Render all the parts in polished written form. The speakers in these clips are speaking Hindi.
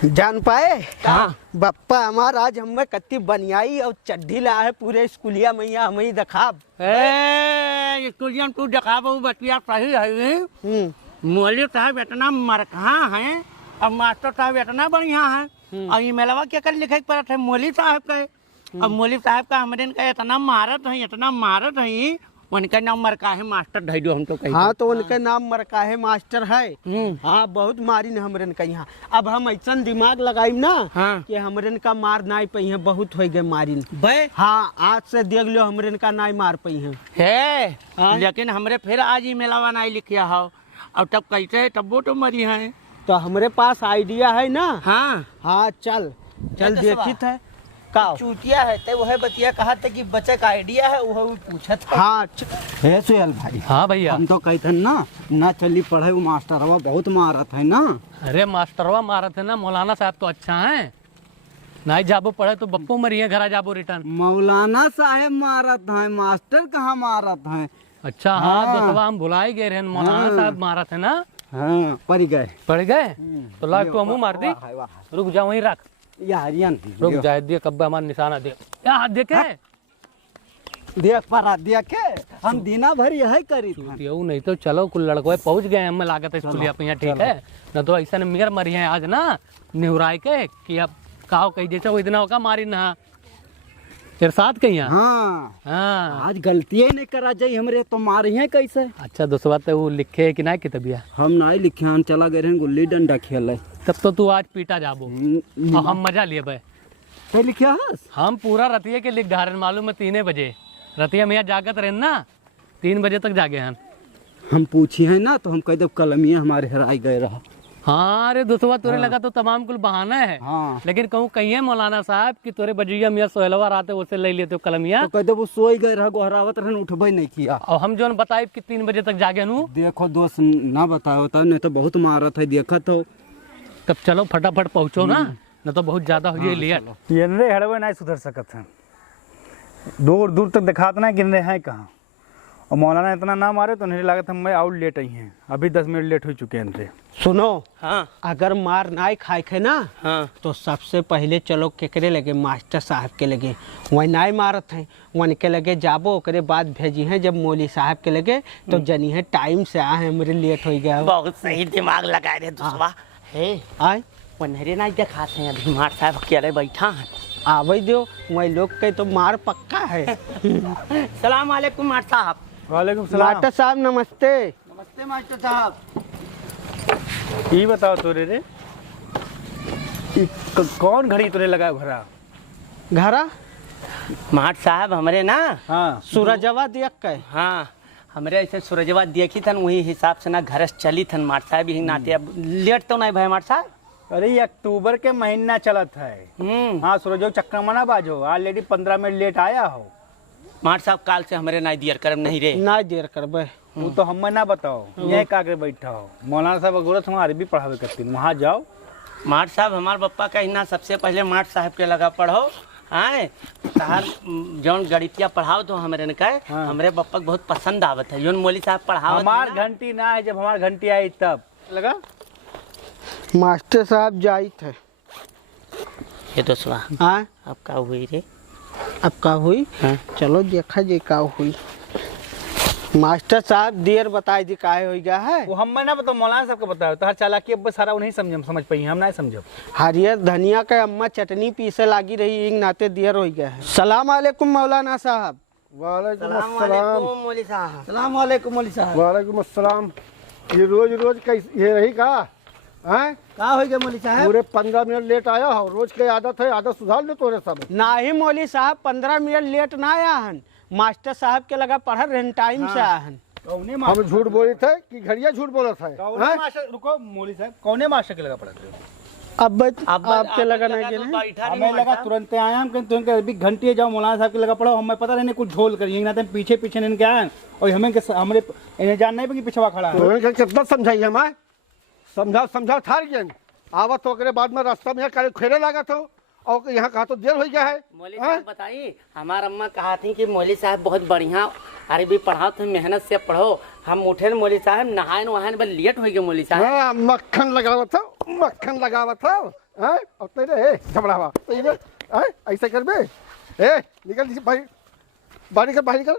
जान पाए? हाँ। बप्पा हमार आज हमें कत्ती बनियाई और चड्ढी ला है पूरे स्कूलिया मैया हमें दिखाब। स्कूलिया तू दिखा बहु बतिया सही है। मौलवी साहब इतना मरखा है और मास्टर साहब इतना बढ़िया है। और ये मेलवा क्या कर लिखे पड़ा थे मौलवी साहब का। और मौलवी साहब का हमारे इनका इतना मारत है उनका नाम मरकाहे मास्टर ढाई दो हम तो कही। हाँ तो उनका नाम मरकाहे मास्टर है। हाँ बहुत मारी न हमरे का यहाँ। अब हम ऐसा दिमाग लगाई ना कि हमरे का मार नाई पई है, बहुत हो गए मारिन बे। हाँ आज से देख लो हमरे का नाई मार पई है। लेकिन हमरे फिर आज ही मेलावा नाई लिखिया हो और तब कैसे तब वो तो मरी है। तो हमरे पास आइडिया है ना। हाँ हाँ चल देखी थे का चूतिया है ते वह बतिया कहा था कि बच्चे का आइडिया है वो पूछा था। हाँ है सुयल भाई। हाँ भैया हम तो कहते ना चली पढ़े वो मास्टरवा बहुत मारत है ना। अरे मास्टरवा मारत है ना, मौलाना साहब तो अच्छा है। नहीं जाबो पढ़े तो बप्पो मरिए घर जाबो रिटर्न। मौलाना साहब मारत है, मास्टर कहाँ मारत है। अच्छा हाँ दसवा हम भुलाई गए रहे, मौलाना साहब मारत है ना। हाँ पड़ गए तो लाग तो हम मार दी। रुक जा वहीं रख यारियन रुक जाए दिए कब्बा हमारा निशाना दे हाथ देखे देख पर देखे हम दिना भर यही करी थी। नहीं तो चलो कुल लड़को पहुंच गए हमें लागत है स्कूलिया पे यहाँ ठीक है न तो ऐसा मेर मरी है आज ना निहुराई के कि अब कहो कही जैसे वो इतना होगा मारी ना तेरे साथ कहीं। हाँ आज गलती नहीं करा जाये हमरे तो मारी है कैसे। अच्छा दोस्तों बात वो लिखे है कि ना कितबिया हम नहीं लिखे हम चला गए रहे गुल्ली डंडा खेल। तब तो तू आज पीटा जाबो और हम मजा लिए भाई लिखा हम पूरा रतिया के लिख धारन मालूम है 3 बजे रतिया में जागत रहे ना 3 बजे तक जागे हम पूछी है ना तो हम कह दे कलमिया हमारे हराई गए रहा। हाँ अरे दोस्तों तोरे लगा तो तमाम कुल बहाना है। हाँ। लेकिन कहूँ कहिए मौलाना साहब कि तोरे बजुआ मियाँ सोहलवा राते उसे ले लिए तो कलमिया तो कह दे वो सोई गए रहा गोहरावत रहन उठबे नहीं किया। और हम जो बताए कि 3 बजे तक जागे नू। देखो दोस्त ना बताओ तब नहीं तो बहुत मारत है देखा तो। तब चलो फटाफट पहुँचो ना न तो बहुत ज्यादा हो जाए लेट। ये हड़बे नहीं सुधर सकत है, दूर दूर तक दिखाते ना गिन रहे हैं कहाँ। और मौलाना इतना ना मारे तो नहीं लागत हम मैं आउट लेट आई हैं, अभी 10 मिनट लेट हो चुके हैं इनसे। सुनो हाँ अगर मार नाई खाए खे ना हाँ तो सबसे पहले चलो केकरे लगे मास्टर साहब के लगे वही नाई मारत हैं वन के लगे जाबो ओकरे बाद भेजी हैं जब मौली साहब के लगे तो जनी है टाइम से आए हमरे लेट हो गया। बहुत सही दिमाग लगाए रे दूसरा है आए पन्हरे नहीं दिखाते हैं अभी मार साहब अकेले बैठा है। आवे दो वही लोग के तो मार पक्का है। सलाम वालेकुम मार साहब। वालेकुम सलाम। मास्टर साहब नमस्ते। नमस्ते मास्टर साहब। ये बताओ तोरे रे कौन घड़ी तोरे लगा घरा घरा मार साहब हमारे ना हाँ सूरजवा देख के। हाँ हमरे ऐसे सूरजवा देखी थन वही हिसाब से ना घर से चली थन मार साहब यही नाते अब लेट तो नहीं भाई मार साहब। अरे ये अक्टूबर के महीना चलत है। हाँ सूरज चक्कर मना बाजो ऑलरेडी 15 मिनट लेट आया हो। मार साहब काल से हमारे नहीं दियर करम नहीं रे ना देर करबे वो तो हमें ना बताओ यही काके बैठा हो। मौलाना साहब अगोरत हमारे भी पढ़ावे करती वहाँ जाओ। मार साहब हमारे पप्पा कहना सबसे पहले मार साहब के लगा पढ़ो। आए साहब जौन गणितिया पढ़ाओ तो हमारे ने कहे हमारे पप्पा को बहुत पसंद आवत है जौन मौली साहब पढ़ाओ। हमार घंटी ना है, जब हमार घंटी आई तब लगा। मास्टर साहब जाई थे ये तो सुना हाँ अब का हुई रे अब का हुई चलो देखा जे का हुई। मास्टर साहब देर बताए दी काहे हो गया है वो हमें ना बताओ मौलाना साहब को बताओ तो हर चालाकी अब सारा उन्हें समझ पाई हम नहीं समझो। हरियर धनिया के अम्मा चटनी पीसे लागी रही इन नाते देर हो गया है। सलाम वालेकुम मौलाना साहब। वालेकुम मौली साहब। सलाम वालेकुम मौली साहब। वालेकुम अस्सलाम। ये रोज कैसे ये रही का हैं का हो गया मौली साहब? पूरे 15 मिनट लेट आया हो। रोज की आदत है, आदत सुधार लो तोरे सब। ना ही मौली साहब 15 मिनट लेट ना आया हन मास्टर साहब के लगा पढ़ रहे टाइम से आया हन। हम झूठ बोली थे कि घड़िया झूठ बोला था। रुको मौली साहब कौने मास्टर के लगा पड़ा थे? अब आपके लगा नहीं हमें लगा तुरंत आया हम तुरंत अभी घंटे जाओ मौलाना साहब के लगा पढ़ो। हमें पता नहीं कुछ झोल कर यही ना पीछे पीछे इनके आए और हमें हमारे इन्हें जान नहीं कि पिछवा खड़ा है। कितना समझाइए हमें समझा था आवत हो के बाद में रास्ता में खेले लगा था और यहाँ कहा तो देर हो गया है। मौली साहब बताइए हमारा अम्मा कहा थी कि मौली साहब बहुत बढ़िया अरबी पढ़ाओ तुम मेहनत से पढ़ो। हम उठे मौली साहब नहाए वहाए बस लेट हो गए मौली साहब। मक्खन लगावा था हैं और तेरे झबड़ावा सही में हैं ऐसे कर बे ए निकल भाई बाहर निकल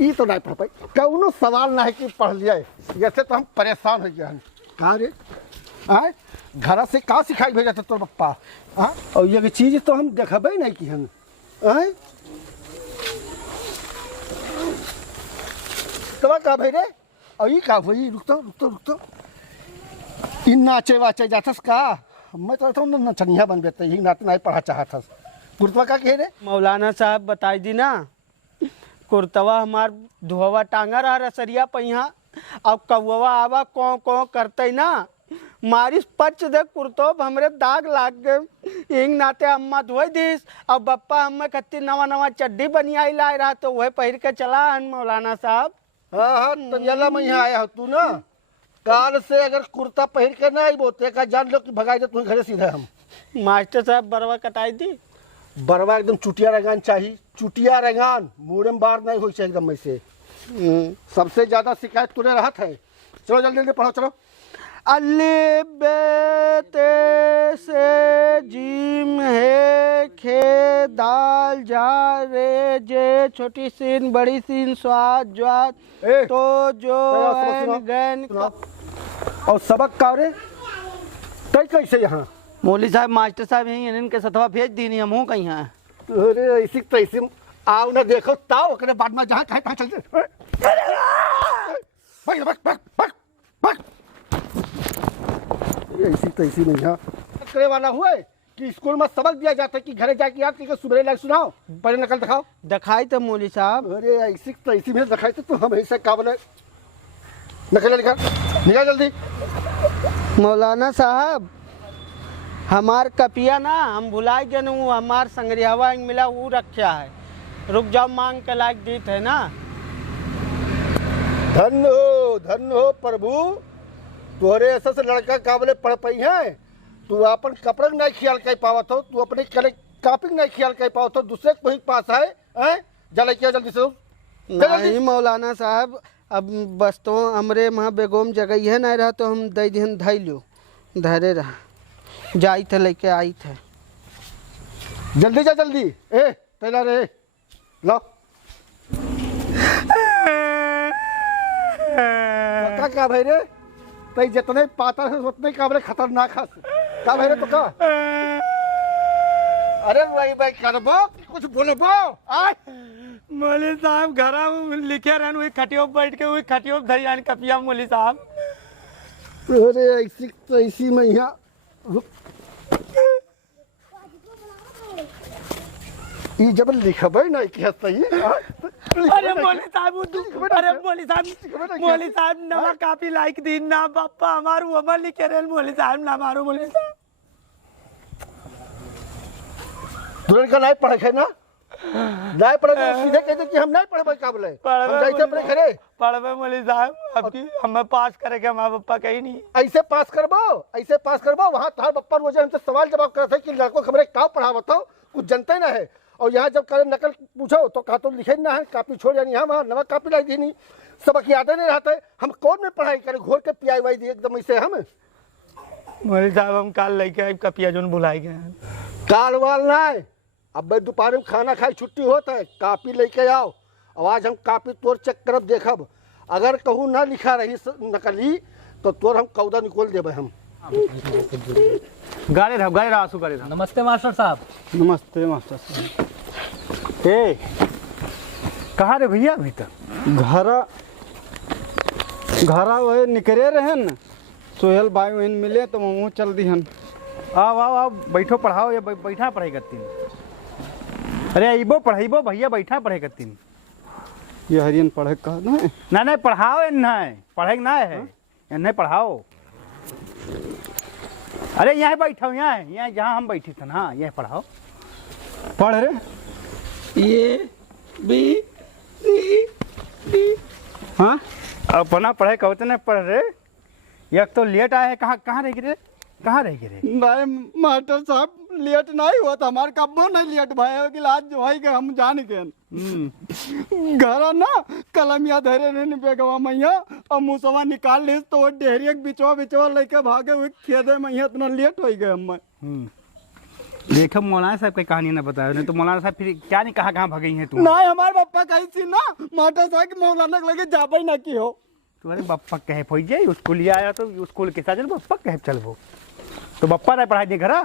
ई तो नहीं पढ़ पाई कौनो सवाल ना है कि पढ़ लिया जैसे तो हम परेशान हो गया कहाँ रे हैं घर से कहाँ सिखाई भेजा था तोर पप्पा हाँ और ये चीज तो हम देखबे नहीं की हम हैं तब का भाई रे और ये का भाई रुक तो इन नाचे वाचे जाथस का मैं तो नचनिया बन बेते ही नाच नहीं पढ़ा चाहता कुर्तवा का कहे रे मौलाना साहब बताई दी ना कुर्तवा हमार धुआवा टांगा रहा रसरिया पहिया अब कौवा आवा कौ करते ना मारिस पच दे कुर्तो हमरे दाग लाग गए इंग नाते अम्मा धोई दीस अब बप्पा हमें कत्ती नवा चड्डी बनियाई लाए रहा तो वह पहिर के चला हन मौलाना साहब। हाँ तो जला मैं यहाँ आया हो तू ना काल से अगर कुर्ता पहन के ना आई बोते का जान लो कि भगाई दे तू घरे सीधा हम मास्टर साहब बरवा कटाई दी बरवा एकदम चुटिया रंगान चाहिए चुटिया रंगान मुड़े में बार नहीं हो चाहिए एकदम ऐसे सबसे ज्यादा शिकायत तूने रहत है चलो जल्दी पढ़ो चलो अली बेते से जीम है खे दाल जा रे जे छोटी सीन बड़ी सीन स्वाद ज्वाद तो जो गैन और सबक का रे तय कैसे यहाँ मौली साहब मास्टर साहब यहीं इनके सतवा भेज दी नहीं हम कहीं यहाँ अरे ऐसी तैसी आओ ना देखो ताओ ओकरे बाद में जहाँ कहे तहाँ चल जाए ऐसी तैसी नहीं यहाँ करे वाला हुए कि स्कूल में सबक दिया जाता है कि घरे जाके याद करके सुबह लाइक सुनाओ पहले नकल दिखाओ दिखाई तो मौली साहब अरे ऐसी तैसी में दिखाई तो हम ऐसे काबले नकल निकाल जल्दी मौलाना साहब हमार कपिया ना हम भुला गए न वो हमार संग्रहवा मिला वो रखा है रुक जाओ मांग के लायक दीत है ना धन हो प्रभु तोहरे ऐसा से लड़का काबले पढ़ पाई है तू अपन कपड़े नहीं ख्याल कर पावत हो तू अपने कॉपी नहीं ख्याल कर पावत हो दूसरे को ही पास है जल्दी किया जल्दी से नहीं मौलाना साहब अब बस तो हमरे वहाँ बेगोम जगह है नहीं रहा तो हम दे दिन धई लो धरे रहा जाई थे लेके आई थे जल्दी जा जल्दी ए तेला रे लो क्या भाई रे तई जितने पाता है उतने काबले खतरनाक है का भाई रे तो का अरे भाई भाई करबो कुछ बोलबो आ मौली साहब घरा लिखे रहन वही खटियो बैठ के वही खटियो धरियान कपिया मौली साहब अरे ऐसी तो ऐसी में यहाँ ये जब लिखबे नहीं कि हस्ता ये अरे मौली साहब नवा कापी लाइक दी ना पापा हमारू अमल लिखे रहन मौली साहब ना मारो मौली साहब तुरंत का नहीं पढ़े है ना नहीं पढ़े सीधे कहते कि हम नहीं पढ़े काबले हम जैसे अपने घरे पढ़वे मौली साहब अब की हमें पास करेगा माँ पापा कहीं नहीं ऐसे पास करबो वहाँ तुम्हारे पप्पा रोज हमसे सवाल जवाब करते हैं कि लड़कों खबरें क्या पढ़ावत हो कुछ जनते ना है और यहाँ जब करे नकल पूछो तो कहा तो लिखे ना है कापी छोड़ यानी हम नवा कापी लाई दी नहीं सबक याद नहीं रहता है हम कौन में पढ़ाई करे घोर के पियाई वाई दी एकदम ऐसे हम मौली साहब हम काल लेके कपिया जोन भुलाई गए काल वाल ना अब भाई दोपहर में खाना खाई छुट्टी होता है कापी लेके आओ और आज हम कापी तोर चेक करब देखब अगर कहूँ ना लिखा रही नकली तो तोर हम कौदा निकोल देवे हम गाड़ी रहा आंसू गाड़ी रहा। नमस्ते मास्टर साहब। नमस्ते मास्टर साहब। ए कहाँ रे भैया अभी तक घरा वही निकले रहे न सोहेल भाई वहीं मिले तो वो चल दी हन आओ बैठो पढ़ाओ या बैठा पढ़ाई करती अरे अबो पढ़ेबो भैया बैठा पढ़े करती ये हरियन पढ़े कहा ना नहीं पढ़ाओ नहीं पढ़े ना है नहीं पढ़ाओ अरे यहाँ बैठो यहाँ जहाँ हम बैठी थे हाँ यहाँ पढ़ाओ पढ़ रे ये बी सी डी हाँ अपना पढ़े कहते नहीं पढ़ रहे एक तो लेट आए कहाँ रह गिरे भाई मास्टर साहब लेट नहीं हुआ था हमारे कब्बो नहीं लेट भाई कि आज जो है हम जान के घर ना कलमिया धरे रहने बेगवा मैया और मुसवा निकाल ली तो वो डेहरी बिचवा लेके भागे हुए खेदे मैया इतना लेट हो गए हम देखो मौलाना साहब की कहानी ना बताओ, नहीं तो मौलाना साहब फिर क्या नहीं कहाँ भगई है तू। ना हमारे पप्पा कही थी ना मास्टर साहब की मौलाना के लगे जाबे ना की हो। तुम्हारे बप्पा कहे पहुँच जाए स्कूल आया तो स्कूल के साथ बप्पा कहे चल वो तो बप्पा ना पढ़ाई दे घरा।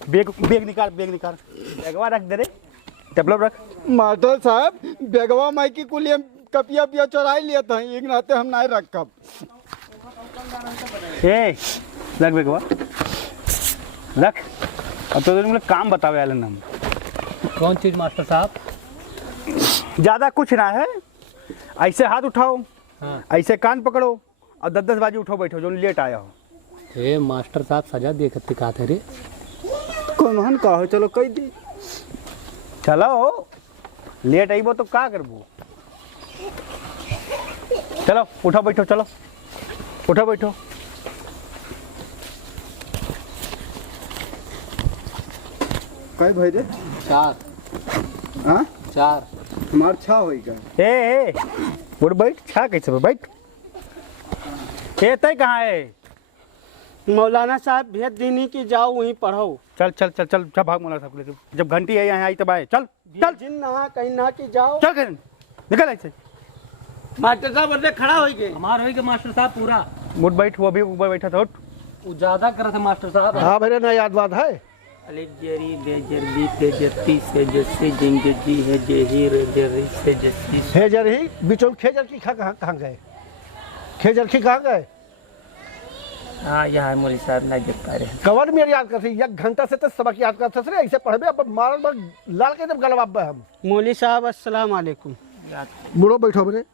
बेग बेग निकाल बैगवा रख दे रे, टेबल रख। मास्टर साहब बेगवा माई की कुलिया कपिया पिया चोराई लिया था, एक नाते हम नहीं रखब। ए रख बेगवा रख। अब तो तुम काम बतावे आलन हम। कौन चीज मास्टर साहब? ज़्यादा कुछ ना है, ऐसे हाथ उठाओ, हाँ। ऐसे कान पकड़ो और 10-10 बाजी उठो बैठो जो लेट आया हो। हे मास्टर साहब सजा देखते का थे रे। कौन कहो चलो कह दी। चलो लेट आईबो तो का करबो। चलो उठो बैठो, चलो उठो बैठो। कई भाई रे? 4 हाँ 4 हमार छा होई का। ए उठ बैठ, छा कैसे बैठ। ए तय कहाँ है? मौलाना साहब भेज दीनी कि जाओ वहीं पढ़ो। चल चल चल चल चल भाग मौलाना साहब को लेके। जब घंटी है यहाँ आई तब आए। चल चल जिन नहा कहीं ना कि जाओ। चल कर निकल ऐसे। मास्टर साहब बोलते खड़ा हो गए। हमार होई के मास्टर साहब पूरा उठ बैठ, वो भी ऊपर बैठा था। उठ। वो ज्यादा करत है मास्टर साहब। हाँ मेरे ना याद बात है। अले जरी ले जरबी ते जत्ती से जस्सी जिंग जी है जेही रे जरी से जस्सी। खेजर ही बीचों खेजर की कहाँ गए? खेजर की कहाँ गए? हाँ यहाँ मोली साहब ना जब पा रहे। कवर मेरी याद करती 1 घंटा से तो सबक याद करते थे ऐसे पढ़बे। अब मार मार लाल के जब गलवाब हम। मौली साहब अस्सलाम वालेकुम। मुड़ो बैठो मेरे,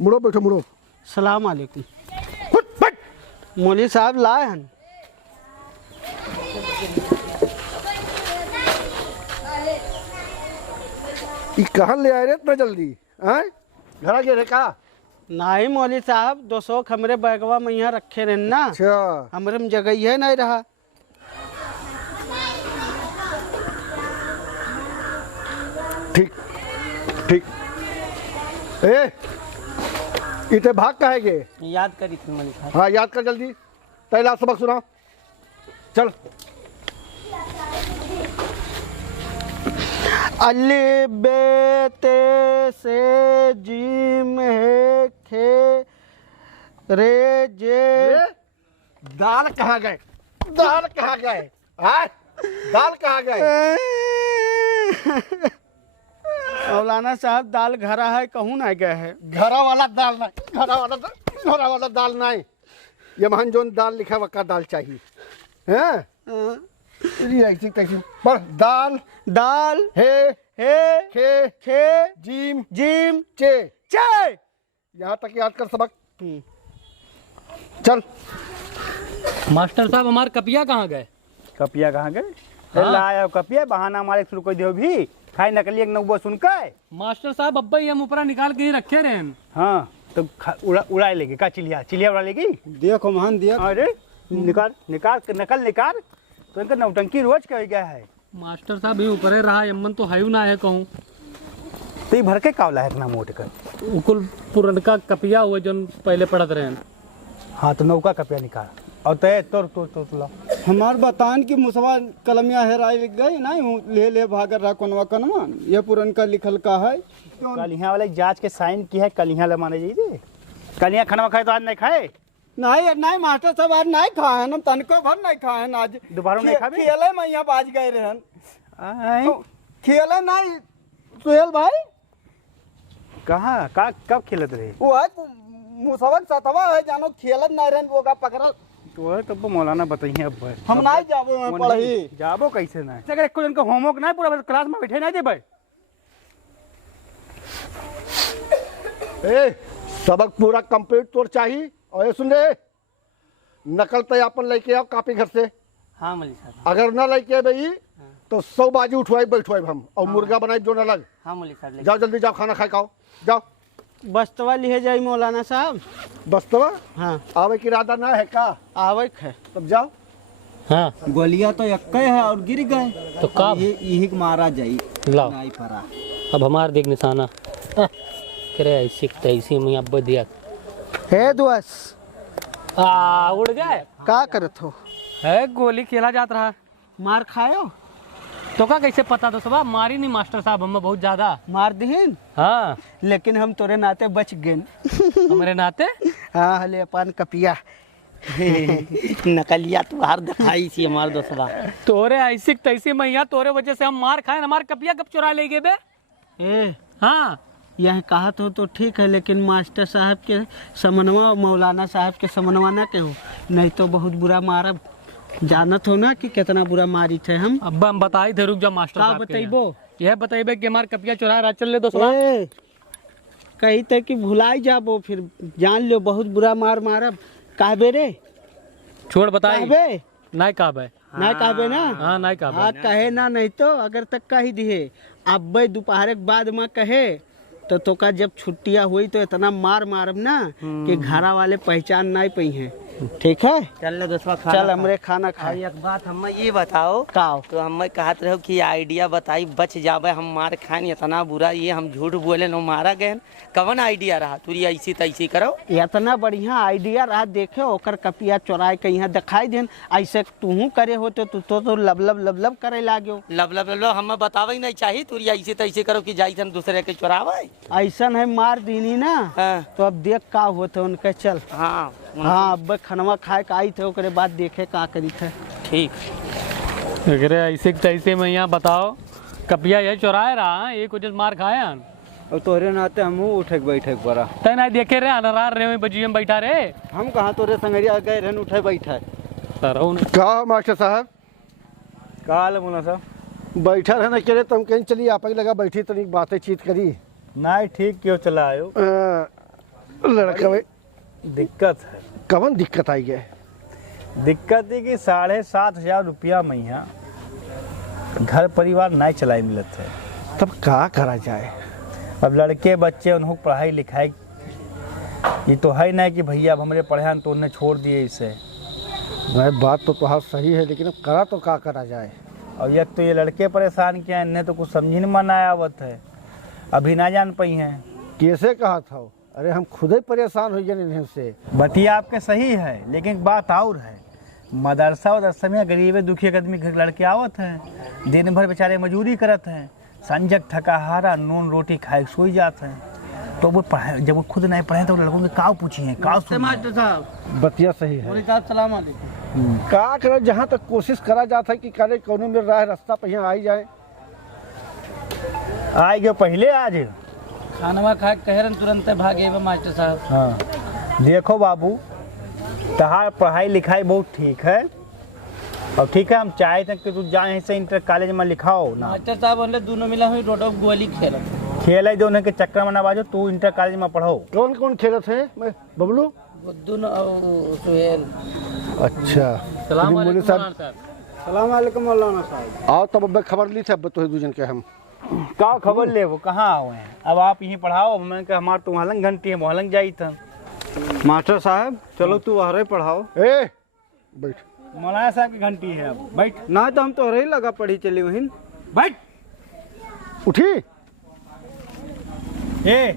मुड़ो बैठो मुड़ो। सलाम वालेकुम। मौली साहब लाए हन। ये कहाँ ले आए रे इतना जल्दी? हैं घर गए रे का? नहीं मौली साहब 200 हमरे बैगवा में यहाँ रखे रहे ना। अच्छा हमरे में जगह है नहीं रहा। ठीक ठीक। ए इतने भाग काहे गए? याद करी थी मोली साहब। हाँ याद कर जल्दी। पहला सबक सुना चल। अली बे ते से जीम है खे रे जे। दाल कहाँ गए? दाल कहाँ गए? हाँ दाल कहाँ गए? मौलाना साहब दाल घरा है कहूँ ना गए है। घरा वाला दाल नहीं, घरा वाला दाल नहीं। ये महान जोन दाल लिखा वक्का दाल चाहिए। हैं ऐसी तैसी पर दाल दाल हे हे खे जीम चे। चे। यहाँ तक याद कर सबक। चल मास्टर साहब हमार कपिया कहाँ गए? कपिया कहाँ गए? हाँ। लाया कपिया बहाना मारे शुरू कर दियो भी। खाई नकली एक नौबो सुन के। मास्टर साहब अब्बा ही हम ऊपरा निकाल के ही रखे रहे हैं। हाँ तो उड़ा लेगी का? चिलिया उड़ा लेगी। देखो महान दिया। अरे निकाल निकाल नकल निकाल। तो इनका नौटंकी रोज का हो गया है। मास्टर साहब ही ऊपर ही रहा यमन तो हायू ना है कहूँ। तो ये भर के कावला है इतना मोट कर। उकुल पुरनका कपिया हुए जो पहले पढ़त रहे हैं। हाँ तो नौका कपिया निकाल और तय तो ला। हमार बतान की मुसवा कलमिया हेराई गई नहीं ले भागर रहा कोनवा कनवा। ये पुरनका लिखल का है। कल यहाँ वाले जांच के साइन की है। कल यहाँ माने जाइए। कल यहाँ खाना खाए तो आज नहीं खाए। नहीं नहीं मास्टर साहब आज नहीं खाए हम तनको भर नहीं खाए आज। दोबारा नहीं खाबे? खेले में यहाँ बाज गए रहन। आय, खेले नहीं सुहेल भाई। कहाँ कब खेलत रहे? वो आज मुसवा सतवा है जानो खेलत नहीं रहन वो का पकड़ल। तो तब मौलाना बताइए अब भाई। हम नहीं जाबो में पढ़ी। जाबो कैसे ना? अगर एक इनका होमवर्क नहीं पूरा क्लास में बैठे नहीं दे भाई। ए सबक पूरा कंप्लीट तोड़ चाहिए। और ये सुन रहे नकल तो अपन लेके आओ कापी घर से। हाँ मोली साहब। अगर न लेके भाई तो 100 बाजी उठवाई बैठवाई हम और मुर्गा बनाई जो न लग। हाँ मोली साहब। जाओ जल्दी जाओ खाना खाए खाओ जाओ। बस्तवा लिए जाई मौलाना साहब। बस्तवा हाँ आवे की इरादा ना है का? आवक है। तब जाओ। हाँ गोलियां तो यक्के है और गिर गए तो कब? यही मारा जाई लाओ नहीं पड़ा। अब हमार देख निशाना करे ऐसी तैसी में अब दिया। हे दोस्त उड़ गए। का करत हो? है गोली खेला जात रहा। मार खायो तो का कैसे पता तो सब मारी नहीं मास्टर साहब हम बहुत ज्यादा। मार दीन हाँ लेकिन हम तोरे नाते बच गए। हमारे नाते हाँ हले अपन कपिया नकलिया तुहार दिखाई थी हमार दोस्तवा। तोरे ऐसी तैसी मैया तोरे वजह से हम मार खाए हमारे कपिया कब चुरा ले गए बे। ए हाँ यह कहा तो ठीक है लेकिन मास्टर साहब के समनवा मौलाना साहब के समनवा ना के हो, नहीं तो बहुत बुरा मारब। जानत हो ना कि कितना बुरा मारी थे हम। अब हम बताई थे रुक जा मास्टर का साहब के बतैबो? यहाँ। यह बतेबे कि हमारे कपिया चुरा रहा चल ले दोस्तवा। ए, कही थे कि भुलाई जाबो फिर जान लो बहुत बुरा मार मारब। कहबे रे छोड़ बताई कहबे नहीं कहबे। ना कहबे ना। हाँ नहीं कहबे। हाँ कहे ना, नहीं तो अगर तक कही दिए अब भाई दोपहर के बाद में कहे तो का जब छुट्टियां हुई तो इतना मार मारब ना कि घरा वाले पहचान नहीं पाई हैं। ठीक है चल दोस्तवा चल हमरे खाना खा। एक बात हम ये बताओ काओ तो हम कहत रहो कि आइडिया बताई बच जावे हम मार खान इतना बुरा ये हम झूठ बोले नो मारा गए कवन आइडिया रहा तुरी ऐसी तैसी करो। इतना बढ़िया आइडिया रहा देखे ओकर कपिया चोराए के यहाँ दिखाई देन ऐसे तू करे हो तो लब लब करे लागो। लब लब लब हम बतावे नहीं चाहिए तुरी ऐसी तैसी करो कि जाई हम दूसरे के चुरावे। ऐसा है मार दीनी ना। हाँ। तो अब देख का होते उनके चल। हाँ हाँ अब खनवा खाए का आई थे ओकरे बाद देखे का करी थे। ठीक अरे ऐसे तैसे में यहाँ बताओ कपिया ये चुराए रहा एक वजह से मार खाए हन। अब तोरे नाते हम उठे बैठे बड़ा तय नहीं देखे रे अनरार रे बजिए में बैठा रे। हम कहाँ तोरे संगरिया गए रहन उठे बैठे। तरह ने का मास्टर साहब का हाल है मुला साहब। बैठा रहना के लिए तुम कहीं चलिए आप ही लगा बैठी तो नहीं बातें चीत करी। नहीं ठीक क्यों चला आयो। लड़का भाई दिक्कत है। कवन दिक्कत आई है? दिक्कत है कि 7,500 रुपया महीना घर परिवार नहीं चलाई मिलत है। तब का करा जाए? अब लड़के बच्चे उन्हों पढ़ाई लिखाई ये तो है नहीं कि भैया अब हमारे पढ़े तो उन्हें छोड़ दिए इसे। भाई बात तो तुहार सही है लेकिन अब करा तो का करा जाए? और एक तो ये लड़के परेशान किया इन्हें तो कुछ समझ नहीं मन आया आवत है अभी ना जान पाई हैं। कैसे कहा था? अरे हम खुद ही परेशान हो गए इन्हें से। बतिया आपके सही है लेकिन एक बात और है मदरसा वदरसा में गरीब दुखी आदमी घर लड़के आवत हैं दिन भर बेचारे मजूरी करत हैं संजक थका हारा नून रोटी खाए सोई जाते हैं तो वो पढ़े जब वो खुद नहीं पढ़े तो लड़कों के काव पूछी हैं काव मास्टर साहब बतिया सही है। सलाम अलैकुम। का करे जहाँ तक कोशिश करा जाता है कि करे कौनो में राह रास्ता पे यहाँ आई जाए। आई गए पहले आज। खानवा खा कह रहे तुरंत भागे मास्टर साहब। हाँ देखो बाबू तहार पढ़ाई लिखाई बहुत ठीक है और ठीक है हम चाहे थे कि तू जाए से इंटर कॉलेज में लिखाओ ना। मास्टर साहब बोले दोनों मिला हुई रोडो गोली खेल खेल दोनों के चक्कर में ना बाजो तू इंटर कॉलेज में पढ़ो। कौन कौन खेलत है? मैं बबलू। दोनों सुहेल। अच्छा सलाम मोदी अलैकुम साहब मौलाना साहब। सलाम अलैकुम मौलाना साहब। आओ तब अब खबर ली थी अब तो दूजन के हम का खबर ले वो कहाँ हुए हैं अब आप यहीं पढ़ाओ मैंने कहा हमारे तो वहाँ घंटी है वहाँ जाई था। मास्टर साहब चलो तू वहरे पढ़ाओ। ए बैठ। मौलाना साहब की घंटी है अब बैठ। ना तो हम तो ही लगा पढ़ी चली वहीं। बैठ उठी। ए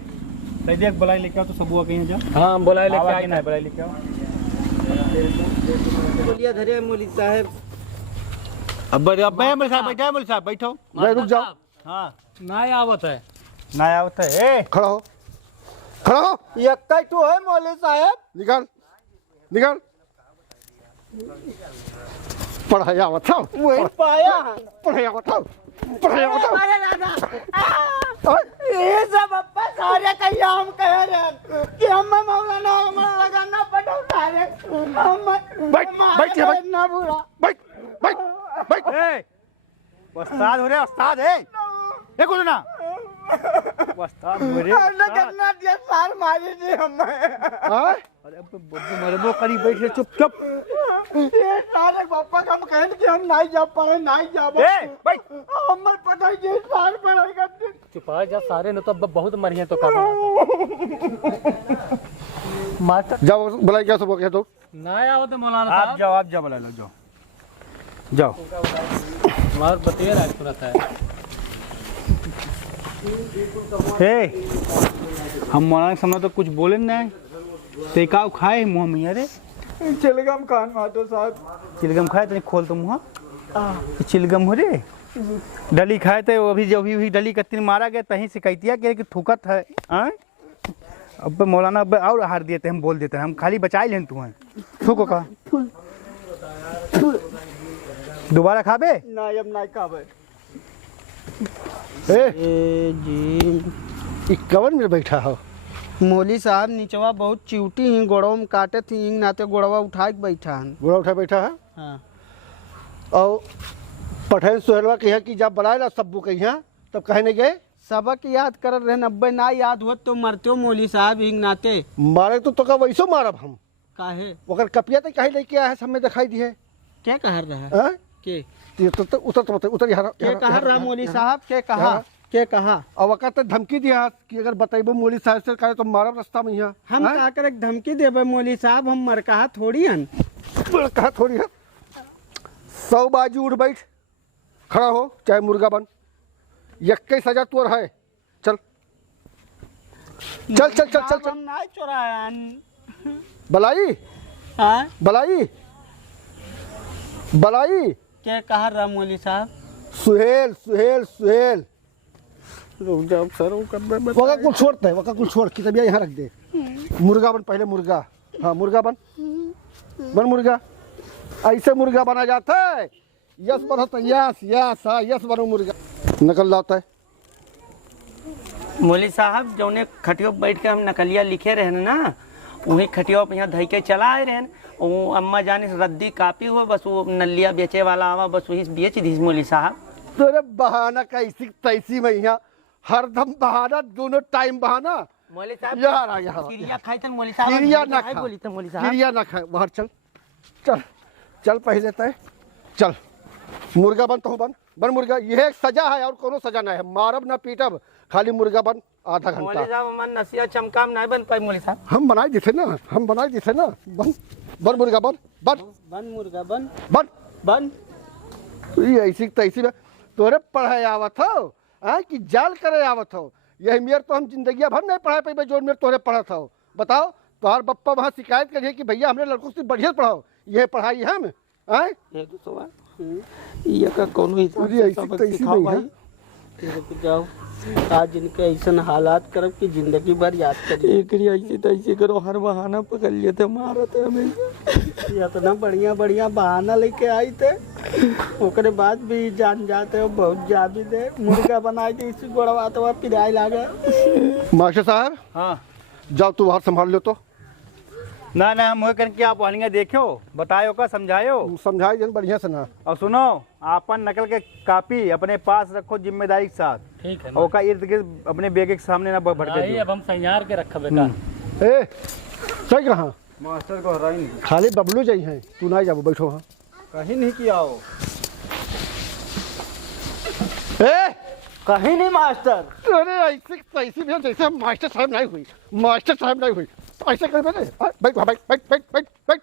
देख बुलाई लेके आओ तो सबुआ कहीं जा। हाँ बोला लेके आवा आई के ना। नहीं बुलाई लेके आओ। बोलिया धरे मौली साहब। अब मेरे साथ बैठा है मेरे साथ बैठो। मैं रुक जाओ। हाँ नहीं आवत है। ना आवत है। ए खड़ा हो खड़ा हो। यक्का तो है मौली साहब। निकाल निकाल। पढ़ाया था वही पाया पढ़ाया था पढ़ाया था। ये सब अब्बा सारे कहिया हम कह रहे कि हमें मौलाना हमारा लगाना पड़ा सारे हम बैठ बैठ यहाँ बैठ ना बुरा बैठ बैठ बैठ। ए उस्ताद हो रे उस्ताद है ये कौन ना उस्ताद हो रे करना दिया सार मारे थे हमें। हाँ? अरे अब मरबो करी बैठ चुप चुप। ये सारे पापा हम कहें कि हम नहीं जा पाए नहीं जा ए बैठ। हमें पता ही ये सार पढ़ाई करते। चुपा जा सारे ने तो अब बहुत मरिए तो का मास्टर जाओ बुलाई क्या सब कह दो। नहीं आवत है मौलाना आप साहब। जाओ बुला लो जाओ जाओ। हमार बतिया राज सुनता है। हे हम मौलाना के सामने तो कुछ बोले नहीं तेकाव खाए मुँह में। अरे चिलगम खान मास्टर साहब। चिलगम खाए तो खोल तो मुँह चिलगम हो रे डली खाए थे वो भी जो भी डली कत्ती मारा गया तहीं शिकायतिया कि थूकत है आए अब मौलाना अब और हार दिए थे हम बोल देते हैं हम खाली बचा लें तू हैं थूको का दोबारा खाबे ना अब ना खाबे जी कवन में बैठा हो मौली साहब नीचवा बहुत चिवटी ही गोड़वा में काटे थी हिंग नाते गोड़वा उठा के बैठा हन। गोड़ा उठा बैठा है हाँ। और पठैन सुहेलवा कहिया कि जब बनाए ना सब्बू कहिया तब कहे नहीं गए सबक याद कर रहे 90 ना याद हुआ तो मरते हो मौली साहब हिंग नाते। मारे तो का वैसो मारब हम काहे ओकर कपिया तो कहीं लेके आया है सब में दिखाई दी है क्या कह रहा है के उतर यहाँ के कह रहा मौली साहब के कहा के कहा और वक़्त धमकी दिया कि अगर बताइबो मौली साहब से कहे तो मारब रास्ता में यहाँ हम का कर धमकी देबे मौली साहब हम मर कहा थोड़ी हन कहा थोड़ी है 100 बाजू उठ बैठ खड़ा हो चाहे मुर्गा बन यक्के सजा तोर है चल चल चल चल चल हम ना चुरायन बलाई हाँ बलाई बलाई के कह रहा मौली साहब सुहेल सुहेल सुहेल रुक जाओ सर वो कर दे वका कुल छोड़ते है वका कुल छोड़ की तबिया यहाँ रख दे मुर्गा बन पहले मुर्गा हाँ मुर्गा बन बन मुर्गा ऐसे मुर्गा बना जाता है यस बनो तो यस यस हाँ यस बनो मुर्गा नकल लाता है मौली साहब जौने खटियो बैठ के हम नकलिया लिखे रहे ना वही खटियो पे यहाँ धई के चला आए रहे वो अम्मा जाने से रद्दी कापी हुआ बस वो नलिया बेचे वाला आवा बस वही बेच दी मौली साहब। तेरे बहाना कैसी तैसी में यहाँ हरदम बहाना दोनों टाइम बहाना मौली साहब यहाँ चिड़िया खाई थन मौली साहब चिड़िया ना खा बोली मौली साहब चिड़िया ना खाए बाहर चल चल चल पहले तय चल मुर्गा बन तो बन बन मुर्गा यह एक सजा है और कोनो सजा ना है मारब ना पीटब खाली मुर्गा बन आधा मौली घंटा साहब हमार नसिया चमकाम नहीं बन पाई मौली साहब हम बनाए दिथे ना हम बनाए दिथे ना बन बन मुर्गा बन बन बन मुर्गा बन बन बन ये ऐसी तैसी में तोरे पढ़ाए आवत हो कि जाल करे आवत हो यही मेरे तो हम जिंदगी भर नहीं पढ़ा पाए जो मेरे तोरे पढ़त हो बताओ तुम्हार बप्पा वहाँ शिकायत करिए कि भैया हमने लड़कों से बढ़िया पढ़ाओ ये पढ़ाई हम आए ये तो सवाल ये का कोनो हिसाब पूरी से ऐसी सबक तैसी सिखाओ नहीं भाई तेरे को जाओ आज इनके ऐसा हालात करब कि जिंदगी भर याद करिए एकरी ऐसे तैसे करो हर बहाना पकड़ लिए थे मारते हमें इतना बढ़िया बढ़िया बहाना लेके आई थे ओकरे बाद भी जान जाते हो बहुत जाबी दे मुर्गा बनाए थे इसी गोड़वा तो पिराई लागे मास्टर साहब हाँ जाओ तू बाहर संभाल लो तो ना ना हम करके आप वालिंगा देखो बतायो का समझायो समझाई जन बढ़िया से ना और सुनो आपन नकल के कापी अपने पास रखो जिम्मेदारी के साथ ठीक है और का इर्द गिर्द अपने बेग के सामने ना भटके भाई अब हम संयार के रखा बेटा ए सही कहा मास्टर को हराई नहीं खाली बबलू जाई है तू ना जाबो बैठो वहाँ कहीं नहीं किया हो ए कहीं नहीं मास्टर अरे ऐसे तैसी भी जैसे हम मास्टर साहब नहीं हुई मास्टर साहब नहीं हुई ऐसे कर बैठ बैठ बैठ बैठ बैठ बैठ बैठ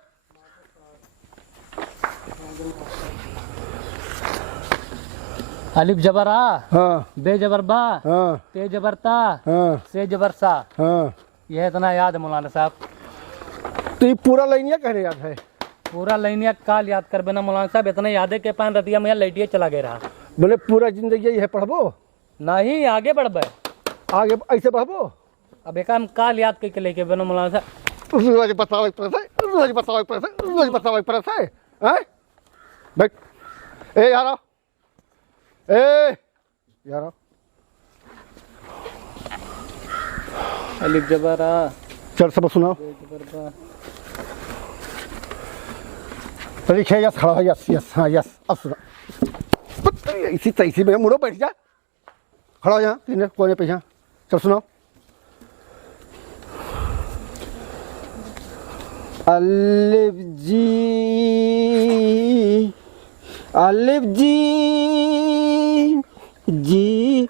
अलिफ जबर आ हाँ बे जबर बा हाँ ते जबर ता हाँ से जबर सा हाँ यह इतना याद है मौलाना साहब तो ये पूरा लाइनिया कहने याद है पूरा लाइनिया काल याद कर बेना मौलाना साहब इतना याद है के पान रतिया में लैटिया चला गया रहा बोले पूरा जिंदगी यही है पढ़बो नहीं आगे बढ़ बे आगे ऐसे पढ़बो अब एक हम काल याद करके लेके बेना मौलाना साहब रोज बताओ रोज बताओ रोज बताओ है हैं बैठ ए यारा ए यारा अलिफ जबर आ चल सब सुनाओ लिखे यस खड़ा यस यस हाँ यस अब सुना इसी तैसी में मुड़ो बैठ जा खड़ा हो यहाँ तीन कोने पे यहाँ चल सुनाओ अलिफ जी अलिफ जी जी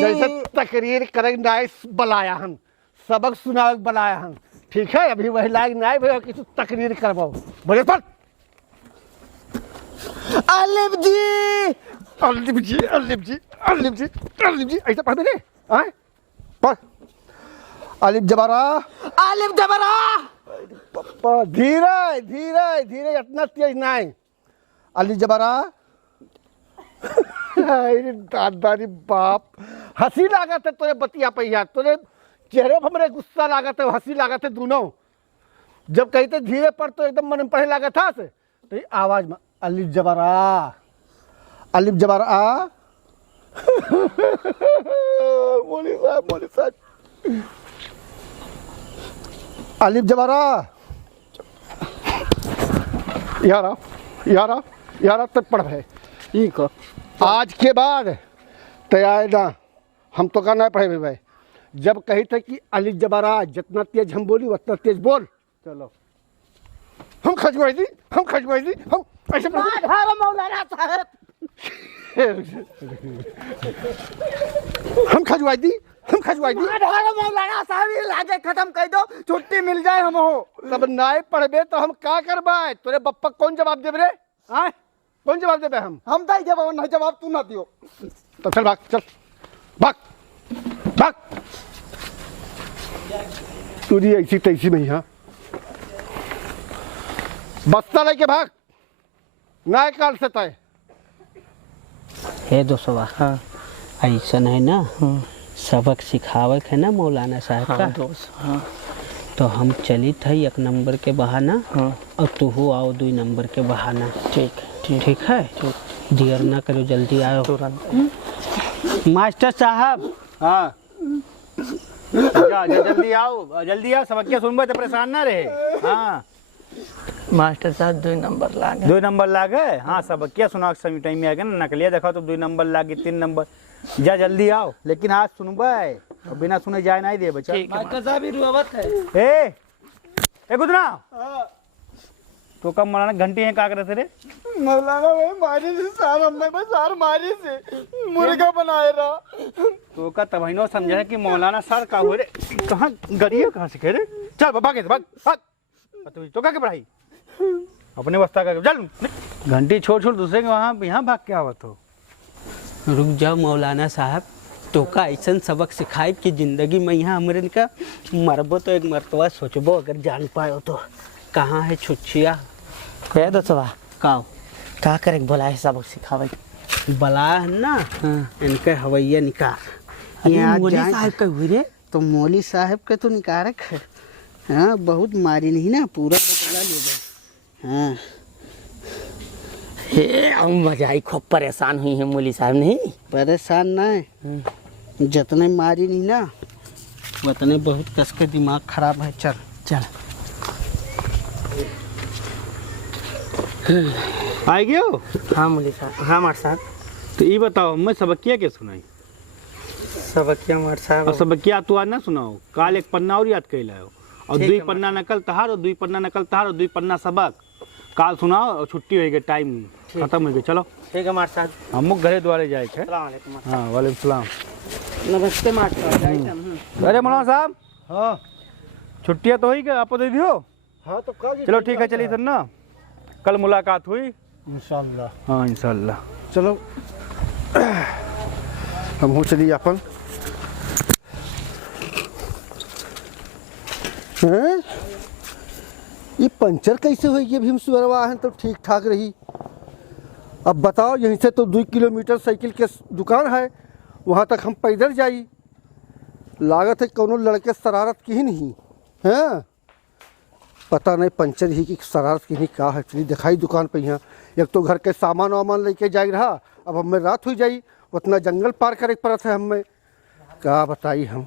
जैसे तकरीर करे नाइस बलाया हन सबक सुनाओ बलाया हन ठीक है अभी वही लायक नहीं भैया कि तू तकरीर करवाओ बोले पर अलिफ जी अलिफ जी अलिफ जी अलिफ जी अलिफ जी ऐसा पढ़ मेरे आए पढ़ अलिफ जबरा अलिफ जबरा पप्पा धीरे धीरे धीरे, इतना तेज नहीं। अली जबरा अरे दादा रे बाप, हंसी लागत है तोरे बतिया पहिया, तोरे चेहरे पर हमरे गुस्सा लागत है, हंसी लागत है दोनों। जब कहते धीरे पढ़ तो एकदम मन में पढ़े लागत था से, तो ये आवाज में अलिफ जबरा, अलिफ जबरा मौलवी साहब अलिफ जबरा यारा तब पढ़ है ठीक है। आज के बाद तैयार हम तो का नहीं पढ़े भाई। जब कही थे कि अलिफ जबरा जितना तेज हम बोली उतना तेज बोल। चलो हम खजवाई दी हम ऐसे मौलाना साहब हम खजवाई दी मौलाना साहब ये लाजे खत्म कर दो, छुट्टी मिल जाए हम हो। तब नाय पढ़बे तो हम का करबाए? तोरे बप्पा कौन जवाब देबे रे? आय कौन जवाब देबे? हम दई जवाब नहीं, जवाब तू ना दियो। तो चल भाग तुझी ऐसी तैसी में यहाँ बस्ता लेके भाग, नाय काल से तय। हे दोस्तवा, हाँ ऐसा है ना, सबक सिखावे है ना मौलाना साहब का दोस्त। हाँ तो हम चली थे 1 नंबर के बहाना, हाँ और तू हो आओ 2 नंबर के बहाना। ठीक है, देर ना करो, जल्दी आओ तुरंत। मास्टर साहब हाँ जा जल्दी आओ, सबकिया सुनबे तो परेशान ना रहे। हाँ मास्टर साहब 2 नंबर लागे। 2 नंबर लागे, हाँ सबकिया सुना समी टाइम में आ गए ना, नकलिया देखा तो 2 नंबर लागे, 3 नंबर। जा जल्दी आओ, लेकिन आज सुनबे, बिना सुने जाए नहीं दे बच्चा। मास्टर साहब ही रुआवत है। ए गुदना, तो कब मौलाना घंटी है का करे रे? मौलाना भाई मारी से सार हमने बस सार मारी से मुर्गा बनाए रहा। तो का तबहिनो समझा कि मौलाना सर का हो रे, कहाँ गरीब कहाँ सीखे रे? चल भाग तो क्या पढ़ाई अपने बस्ता का चल, घंटी छोड़ दूसरे के वहाँ यहाँ भाग के आवत हो। रुक जाओ मौलाना साहब, तो का ऐसा सबक सिखाए कि जिंदगी में यहाँ हमरे का मरबो तो एक मरतबा सोचबो, अगर जान पाओ तो। कहाँ है छुच्छिया? कह दो सवा का करे बोला है सबक सिखावे बला है ना, इनके हवैया निकाल। मौलवी साहब का हुई रे? तो मौलवी साहब के तो निकारक है। हाँ बहुत मारी नहीं ना, पूरा बदला ले गए। हाँ हे मजाई खूब परेशान हुई है मौलवी साहब। नहीं परेशान ना है, जितने मारी नहीं ना उतने बहुत कस के दिमाग खराब है। चल आ गए हो? हाँ मौलवी साहब। हाँ मास्टर साहब। तो ये बताओ मैं सबकिया के सुनाई? सबकिया मास्टर साहब और सबकिया तू आज ना सुनाओ, काल 1 पन्ना और याद कर लाओ, और 2 पन्ना नकल तहार, और 2 पन्ना नकल तहार, और 2 पन्ना सबक काल सुनाओ, और छुट्टी हो गई, टाइम खत्म हो गई। चलो ठीक है मास्टर साहब। हम घरे द्वारे जाए थे। हाँ वालेकुम सलाम। नमस्ते मास्टर साहब। अरे मौलाना साहब, हाँ छुट्टियाँ तो हुई क्या? आपको दे दियो? हाँ तो का चलो ठीक है, चलिए सर ना, कल मुलाकात हुई इंशाल्लाह। हाँ इंशाल्लाह। चलो हम हो चलिए अपन। हैं? ये पंचर कैसे हुई? ये भीम सुअरवा है तो ठीक ठाक रही। अब बताओ, यहीं से तो 2 किलोमीटर साइकिल के दुकान है, वहाँ तक हम पैदल जाई। लागत है कोनो लड़के शरारत की ही नहीं है, पता नहीं पंचर ही की शरारत की नहीं का है। चलिए दिखाई दुकान पे यहाँ, एक तो घर के सामान वामान लेके जाई रहा, अब हमें रात हो जाई, उतना जंगल पार करे पड़त है हमें, क्या बताई हम।